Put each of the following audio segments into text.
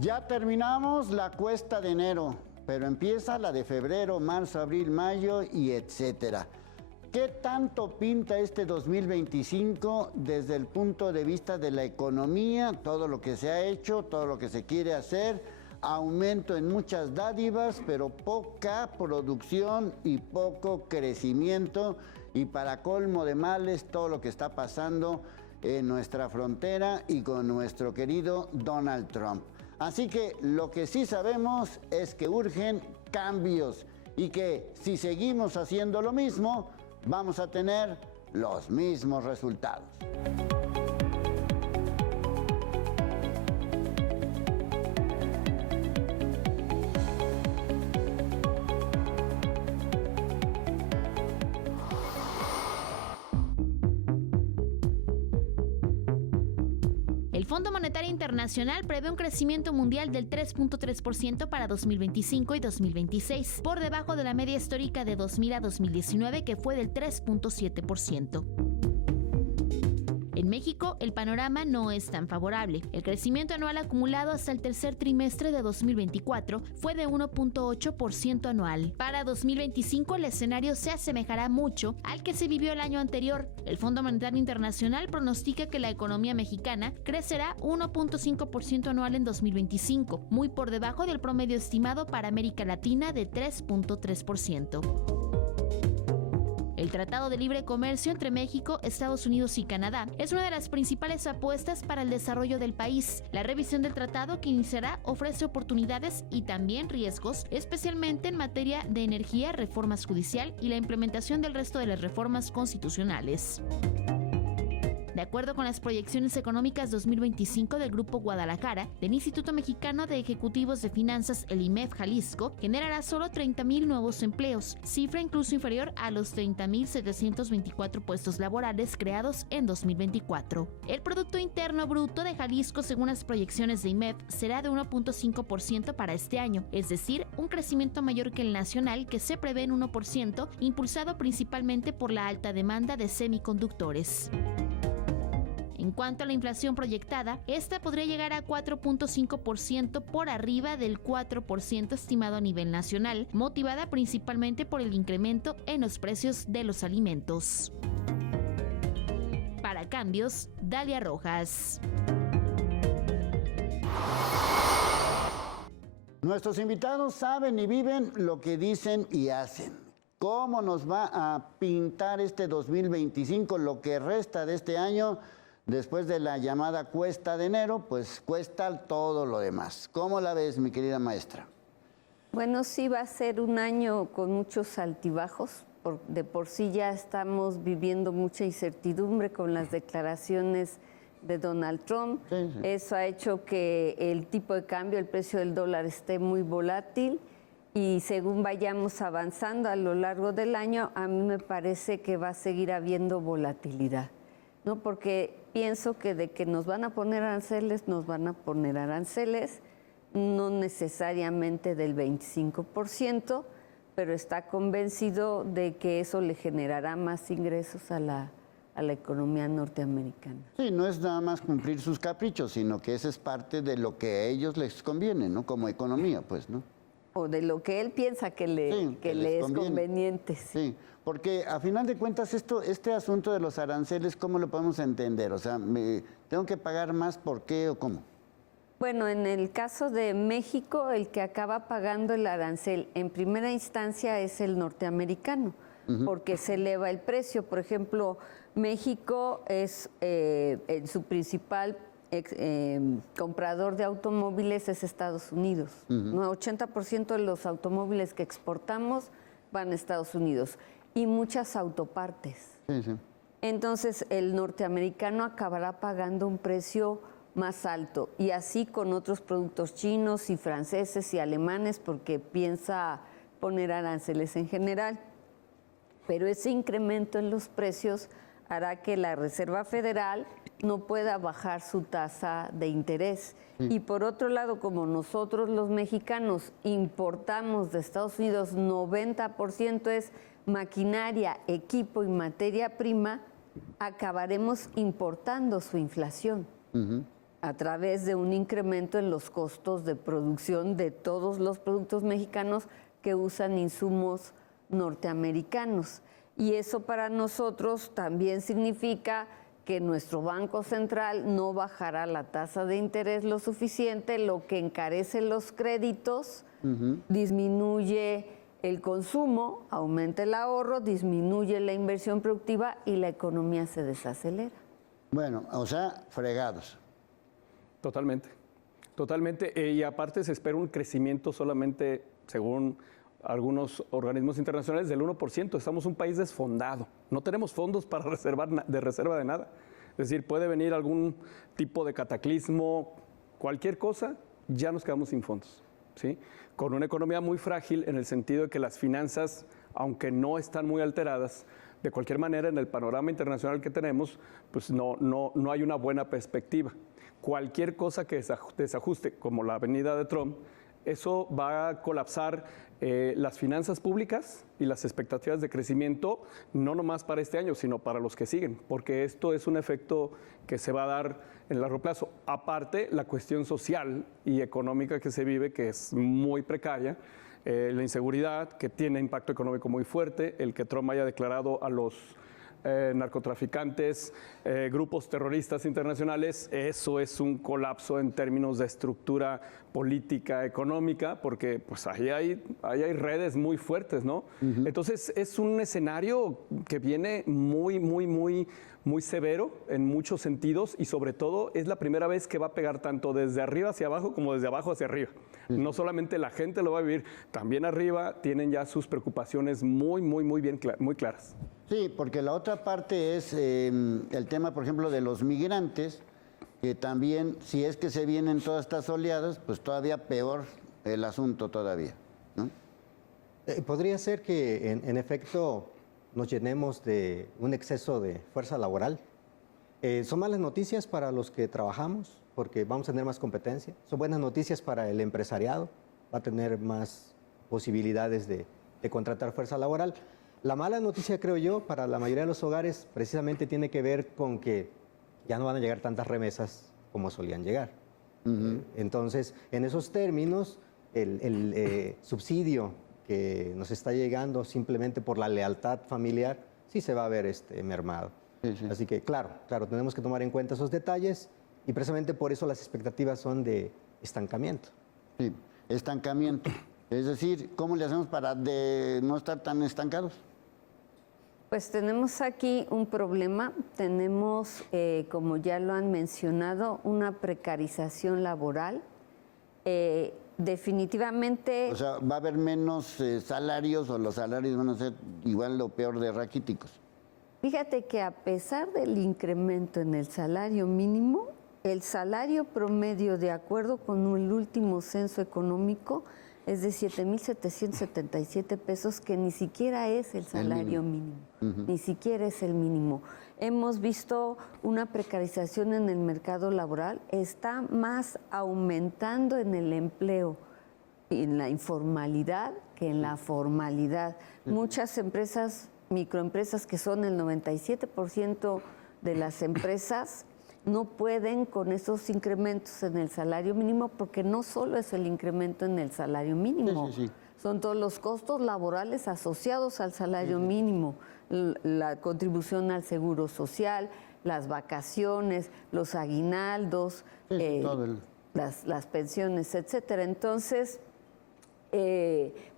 Ya terminamos la cuesta de enero, pero empieza la de febrero, marzo, abril, mayo y etcétera. ¿Qué tanto pinta este 2025 desde el punto de vista de la economía? Todo lo que se ha hecho, todo lo que se quiere hacer, aumento en muchas dádivas, pero poca producción y poco crecimiento. Y para colmo de males, todo lo que está pasando en nuestra frontera y con nuestro querido Donald Trump. Así que lo que sí sabemos es que urgen cambios y que si seguimos haciendo lo mismo, vamos a tener los mismos resultados. El Fondo Monetario Internacional prevé un crecimiento mundial del 3.3% para 2025 y 2026, por debajo de la media histórica de 2000 a 2019, que fue del 3.7%. En México, el panorama no es tan favorable. El crecimiento anual acumulado hasta el tercer trimestre de 2024 fue de 1.8% anual. Para 2025, el escenario se asemejará mucho al que se vivió el año anterior. El Fondo Monetario Internacional pronostica que la economía mexicana crecerá 1.5% anual en 2025, muy por debajo del promedio estimado para América Latina de 3.3%. El Tratado de Libre Comercio entre México, Estados Unidos y Canadá es una de las principales apuestas para el desarrollo del país. La revisión del tratado que iniciará ofrece oportunidades y también riesgos, especialmente en materia de energía, reformas judicial y la implementación del resto de las reformas constitucionales. De acuerdo con las proyecciones económicas 2025 del Grupo Guadalajara, del Instituto Mexicano de Ejecutivos de Finanzas, el IMEF Jalisco, generará solo 30,000 nuevos empleos, cifra incluso inferior a los 30,724 puestos laborales creados en 2024. El Producto Interno Bruto de Jalisco, según las proyecciones de IMEF, será de 1.5% para este año, es decir, un crecimiento mayor que el nacional, que se prevé en 1%, impulsado principalmente por la alta demanda de semiconductores. En cuanto a la inflación proyectada, esta podría llegar a 4.5% por arriba del 4% estimado a nivel nacional, motivada principalmente por el incremento en los precios de los alimentos. Para Cambios, Dalia Rojas. Nuestros invitados saben y viven lo que dicen y hacen. ¿Cómo nos va a pintar este 2025, lo que resta de este año? Después de la llamada cuesta de enero, pues cuesta todo lo demás. ¿Cómo la ves, mi querida maestra? Bueno, sí va a ser un año con muchos altibajos. De por sí ya estamos viviendo mucha incertidumbre con las declaraciones de Donald Trump. Sí. Eso ha hecho que el tipo de cambio, el precio del dólar esté muy volátil. Y según vayamos avanzando a lo largo del año, a mí me parece que va a seguir habiendo volatilidad, ¿no? Porque pienso que de que nos van a poner aranceles, no necesariamente del 25%, pero está convencido de que eso le generará más ingresos a la economía norteamericana. Sí, no es nada más cumplir sus caprichos, sino que eso es parte de lo que a ellos les conviene, ¿no? Como economía, pues, ¿no? O de lo que él piensa que le es conveniente. Sí, porque a final de cuentas este asunto de los aranceles, ¿cómo lo podemos entender? O sea, ¿tengo que pagar más por qué o cómo? Bueno, en el caso de México, el que acaba pagando el arancel en primera instancia es el norteamericano, porque se eleva el precio. Por ejemplo, México es su principal comprador de automóviles es Estados Unidos. 80% de los automóviles que exportamos van a Estados Unidos y muchas autopartes. Sí. Entonces el norteamericano acabará pagando un precio más alto, y así con otros productos chinos y franceses y alemanes, porque piensa poner aranceles en general. Pero ese incremento en los precios hará que la Reserva Federal no pueda bajar su tasa de interés. Y por otro lado, como nosotros los mexicanos importamos de Estados Unidos, 90% es maquinaria, equipo y materia prima, acabaremos importando su inflación. a través de un incremento en los costos de producción de todos los productos mexicanos que usan insumos norteamericanos. Y eso para nosotros también significa que nuestro Banco Central no bajará la tasa de interés lo suficiente, lo que encarece los créditos, disminuye el consumo, aumenta el ahorro, disminuye la inversión productiva y la economía se desacelera. Bueno, o sea, fregados. Totalmente, totalmente. Y aparte se espera un crecimiento solamente, según algunos organismos internacionales, del 1%. Estamos un país desfondado. No tenemos fondos para reserva de nada. Es decir, puede venir algún tipo de cataclismo, cualquier cosa, ya nos quedamos sin fondos, ¿sí? Con una economía muy frágil en el sentido de que las finanzas, aunque no están muy alteradas, de cualquier manera en el panorama internacional que tenemos, pues no hay una buena perspectiva. Cualquier cosa que desajuste, como la venida de Trump, eso va a colapsar las finanzas públicas y las expectativas de crecimiento, no nomás para este año, sino para los que siguen, porque esto es un efecto que se va a dar en el largo plazo. Aparte, la cuestión social y económica que se vive, que es muy precaria, la inseguridad, que tiene impacto económico muy fuerte, el que Trump haya declarado a los narcotraficantes, grupos terroristas internacionales, eso es un colapso en términos de estructura política, económica, porque pues ahí hay redes muy fuertes, ¿no? Entonces es un escenario que viene muy severo en muchos sentidos y sobre todo es la primera vez que va a pegar tanto desde arriba hacia abajo como desde abajo hacia arriba. No solamente la gente lo va a vivir, también arriba tienen ya sus preocupaciones muy claras. Sí, porque la otra parte es el tema, por ejemplo, de los migrantes, que también, si es que se vienen todas estas oleadas, pues todavía peor el asunto todavía, ¿no? Podría ser que, en efecto, nos llenemos de un exceso de fuerza laboral. Son malas noticias para los que trabajamos, porque vamos a tener más competencia. Son buenas noticias para el empresariado, va a tener más posibilidades de contratar fuerza laboral. La mala noticia, creo yo, para la mayoría de los hogares precisamente tiene que ver con que ya no van a llegar tantas remesas como solían llegar. Entonces, en esos términos, el subsidio que nos está llegando simplemente por la lealtad familiar, sí se va a ver mermado. Así que, claro, tenemos que tomar en cuenta esos detalles y precisamente por eso las expectativas son de estancamiento. Sí, estancamiento. Es decir, ¿cómo le hacemos para no estar tan estancados? Pues tenemos aquí un problema, tenemos, como ya lo han mencionado, una precarización laboral. Definitivamente... O sea, ¿va a haber menos salarios o los salarios van a ser igual o peor de raquíticos? Fíjate que a pesar del incremento en el salario mínimo, el salario promedio, de acuerdo con el último censo económico, es de 7,777 pesos, que ni siquiera es el salario mínimo, ni siquiera es el mínimo. Hemos visto una precarización en el mercado laboral, está más aumentando en el empleo, en la informalidad que en la formalidad. Muchas empresas, microempresas, que son el 97% de las empresas, no pueden con esos incrementos en el salario mínimo, porque no solo es el incremento en el salario mínimo, son todos los costos laborales asociados al salario mínimo, la contribución al seguro social, las vacaciones, los aguinaldos, las pensiones, etcétera. Entonces,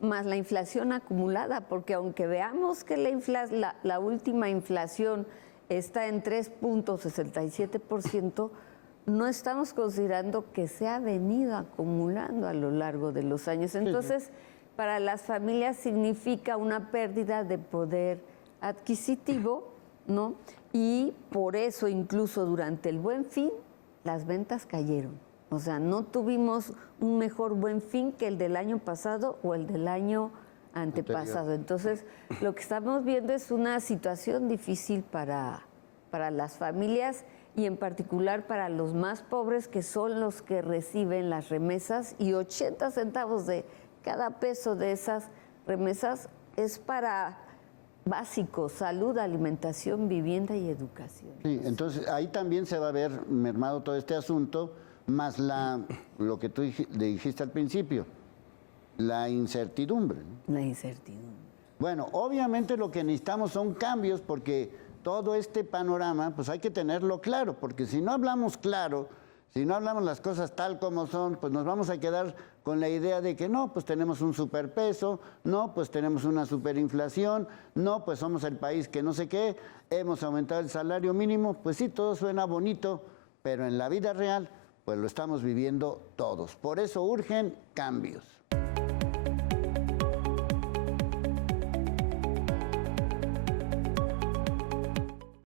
más la inflación acumulada, porque aunque veamos que la última inflación está en 3,67%, no estamos considerando que se ha venido acumulando a lo largo de los años. Entonces, para las familias significa una pérdida de poder adquisitivo, ¿no? Y por eso, incluso durante el Buen Fin, las ventas cayeron. O sea, no tuvimos un mejor Buen Fin que el del año pasado o el del año antepasado. Entonces, lo que estamos viendo es una situación difícil para las familias y en particular para los más pobres, que son los que reciben las remesas, y 80 centavos de cada peso de esas remesas es para básicos: salud, alimentación, vivienda y educación. Sí, entonces ahí también se va a ver mermado todo este asunto, más lo que tú le dijiste al principio, la incertidumbre, ¿no? La incertidumbre. Bueno, obviamente lo que necesitamos son cambios, porque todo este panorama pues hay que tenerlo claro, porque si no hablamos claro, si no hablamos las cosas tal como son, pues nos vamos a quedar con la idea de que no, pues tenemos un superpeso, no, pues tenemos una superinflación, no, pues somos el país que no sé qué, hemos aumentado el salario mínimo. Pues sí, todo suena bonito, pero en la vida real pues lo estamos viviendo todos. Por eso urgen cambios.